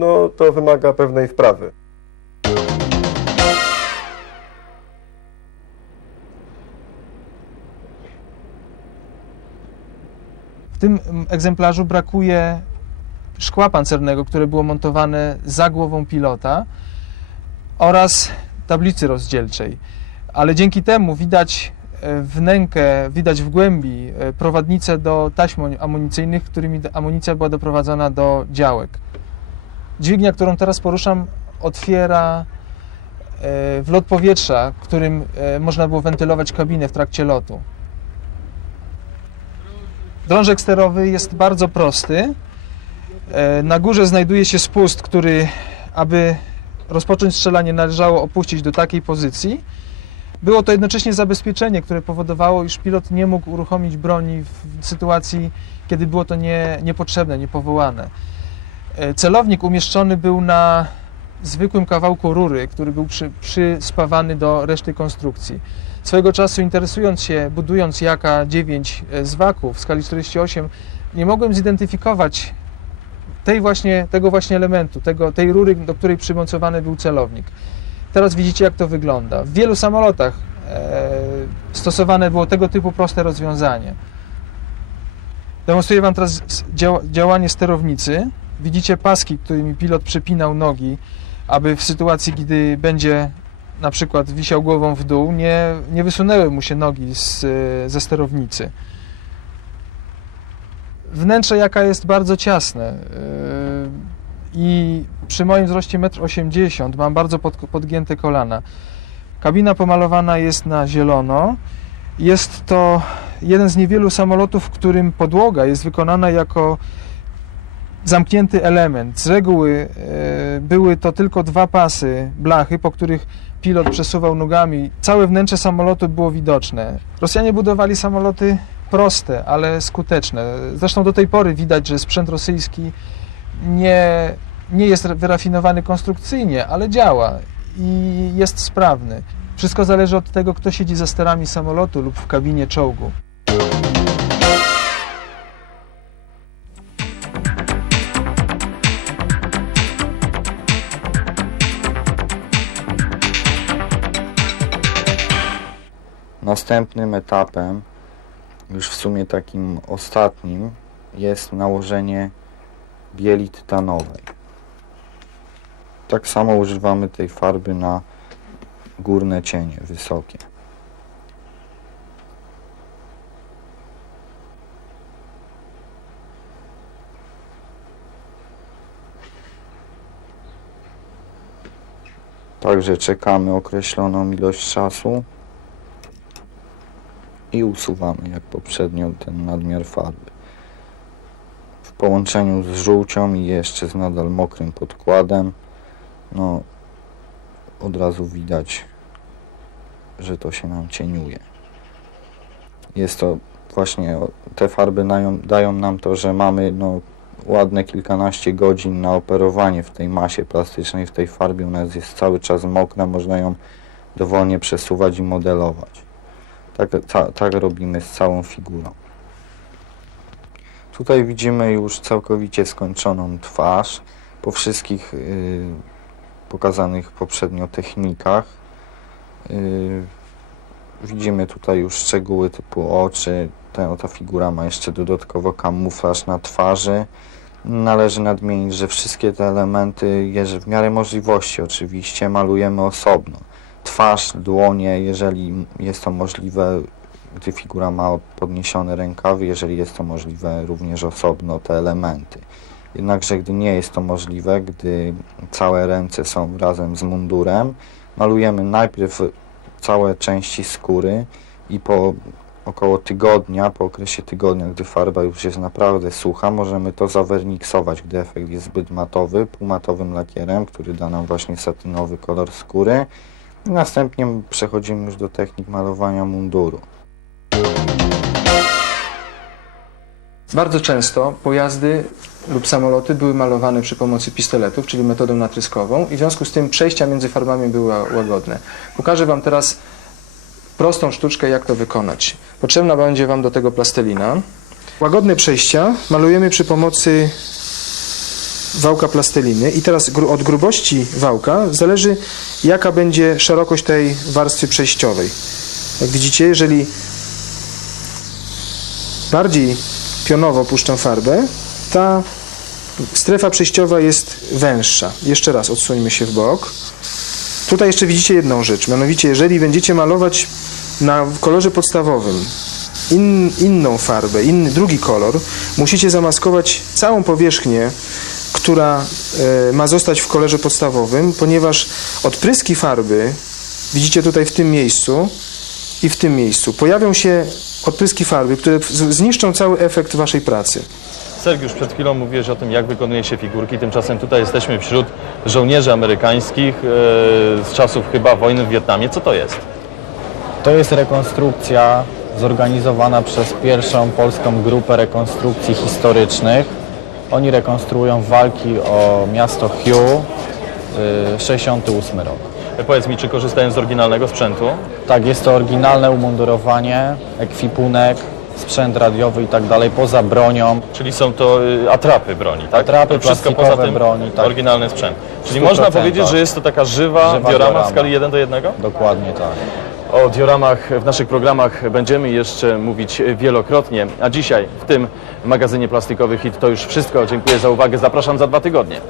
no to wymaga pewnej wprawy. W tym egzemplarzu brakuje szkła pancernego, które było montowane za głową pilota oraz tablicy rozdzielczej. Ale dzięki temu widać e, wnękę, widać w głębi e, prowadnice do taśm amunicyjnych, którymi amunicja była doprowadzona do działek. Dźwignia, którą teraz poruszam, otwiera e, wlot powietrza, którym e, można było wentylować kabinę w trakcie lotu. Drążek sterowy jest bardzo prosty. E, Na górze znajduje się spust, który, aby rozpocząć strzelanie, należało opuścić do takiej pozycji. Było to jednocześnie zabezpieczenie, które powodowało, iż pilot nie mógł uruchomić broni w sytuacji, kiedy było to nie, niepotrzebne, niepowołane. E, Celownik umieszczony był na zwykłym kawałku rury, który był przy, przyspawany do reszty konstrukcji. Swego czasu interesując się, budując Jaka-9 z waku w skali 48, nie mogłem zidentyfikować tej właśnie, tego właśnie elementu, tego, tej rury, do której przymocowany był celownik. Teraz widzicie, jak to wygląda. W wielu samolotach e, stosowane było tego typu proste rozwiązanie. Demonstruję Wam teraz działanie sterownicy. Widzicie paski, którymi pilot przepinał nogi, aby w sytuacji, gdy będzie na przykład wisiał głową w dół, nie, nie wysunęły mu się nogi z, ze sterownicy. Wnętrze jaka jest bardzo ciasne yy, i przy moim wzroście 1,80 m mam bardzo pod, podgięte kolana. Kabina pomalowana jest na zielono. Jest to jeden z niewielu samolotów, w którym podłoga jest wykonana jako zamknięty element. Z reguły e, były to tylko dwa pasy blachy, po których pilot przesuwał nogami. Całe wnętrze samolotu było widoczne. Rosjanie budowali samoloty proste, ale skuteczne. Zresztą do tej pory widać, że sprzęt rosyjski nie, nie jest wyrafinowany konstrukcyjnie, ale działa i jest sprawny. Wszystko zależy od tego, kto siedzi za sterami samolotu lub w kabinie czołgu. Następnym etapem, już w sumie takim ostatnim, jest nałożenie bieli tytanowej. Tak samo używamy tej farby na górne cienie, wysokie. Także czekamy określoną ilość czasu i usuwamy jak poprzednio ten nadmiar farby. W połączeniu z żółcią i jeszcze z nadal mokrym podkładem, no od razu widać, że to się nam cieniuje. Jest to właśnie, te farby dają, nam to, że mamy no, ładne kilkanaście godzin na operowanie w tej masie plastycznej, w tej farbie. Ona jest cały czas mokra, można ją dowolnie przesuwać i modelować. Tak, ta, tak robimy z całą figurą. Tutaj widzimy już całkowicie skończoną twarz po wszystkich y, pokazanych poprzednio technikach. Y, widzimy tutaj już szczegóły typu oczy. Ta, ta figura ma jeszcze dodatkowo kamuflaż na twarzy. Należy nadmienić, że wszystkie te elementy, jeżeli w miarę możliwości oczywiście, malujemy osobno twarz, dłonie, jeżeli jest to możliwe, gdy figura ma podniesione rękawy, jeżeli jest to możliwe, również osobno te elementy. Jednakże gdy nie jest to możliwe, gdy całe ręce są razem z mundurem, malujemy najpierw całe części skóry i po około tygodnia, po okresie tygodnia, gdy farba już jest naprawdę sucha, możemy to zawerniksować, gdy efekt jest zbyt matowy, półmatowym lakierem, który da nam właśnie satynowy kolor skóry. Następnie przechodzimy już do technik malowania munduru. Bardzo często pojazdy lub samoloty były malowane przy pomocy pistoletów, czyli metodą natryskową i w związku z tym przejścia między farbami były łagodne. Pokażę Wam teraz prostą sztuczkę, jak to wykonać. Potrzebna będzie Wam do tego plastelina. Łagodne przejścia malujemy przy pomocy wałka plasteliny i teraz od grubości wałka zależy jaka będzie szerokość tej warstwy przejściowej. Jak widzicie, jeżeli bardziej pionowo puszczam farbę, ta strefa przejściowa jest węższa. Jeszcze raz odsuńmy się w bok. Tutaj jeszcze widzicie jedną rzecz, mianowicie jeżeli będziecie malować na kolorze podstawowym in, inną farbę, inny, drugi kolor, musicie zamaskować całą powierzchnię, która e, ma zostać w kolorze podstawowym, ponieważ odpryski farby, widzicie tutaj w tym miejscu i w tym miejscu, pojawią się odpryski farby, które zniszczą cały efekt waszej pracy. Sergiusz, przed chwilą mówiłeś o tym, jak wykonuje się figurki. Tymczasem tutaj jesteśmy wśród żołnierzy amerykańskich e, z czasów chyba wojny w Wietnamie. Co to jest? To jest rekonstrukcja zorganizowana przez pierwszą polską grupę rekonstrukcji historycznych. Oni rekonstruują walki o miasto Hiu, y, 68 rok. E, Powiedz mi, czy korzystają z oryginalnego sprzętu? Tak, jest to oryginalne umundurowanie, ekwipunek, sprzęt radiowy i tak dalej, poza bronią. Czyli są to y, atrapy broni, tak? Atrapy, To wszystko poza tym broni, tak. oryginalny sprzęt. Czyli 100%, można powiedzieć, że jest to taka żywa, Żywa diorama w diorama. skali 1 do 1? Dokładnie tak. O dioramach w naszych programach będziemy jeszcze mówić wielokrotnie, a dzisiaj w tym magazynie plastikowych Hit to już wszystko. Dziękuję za uwagę, zapraszam za dwa tygodnie.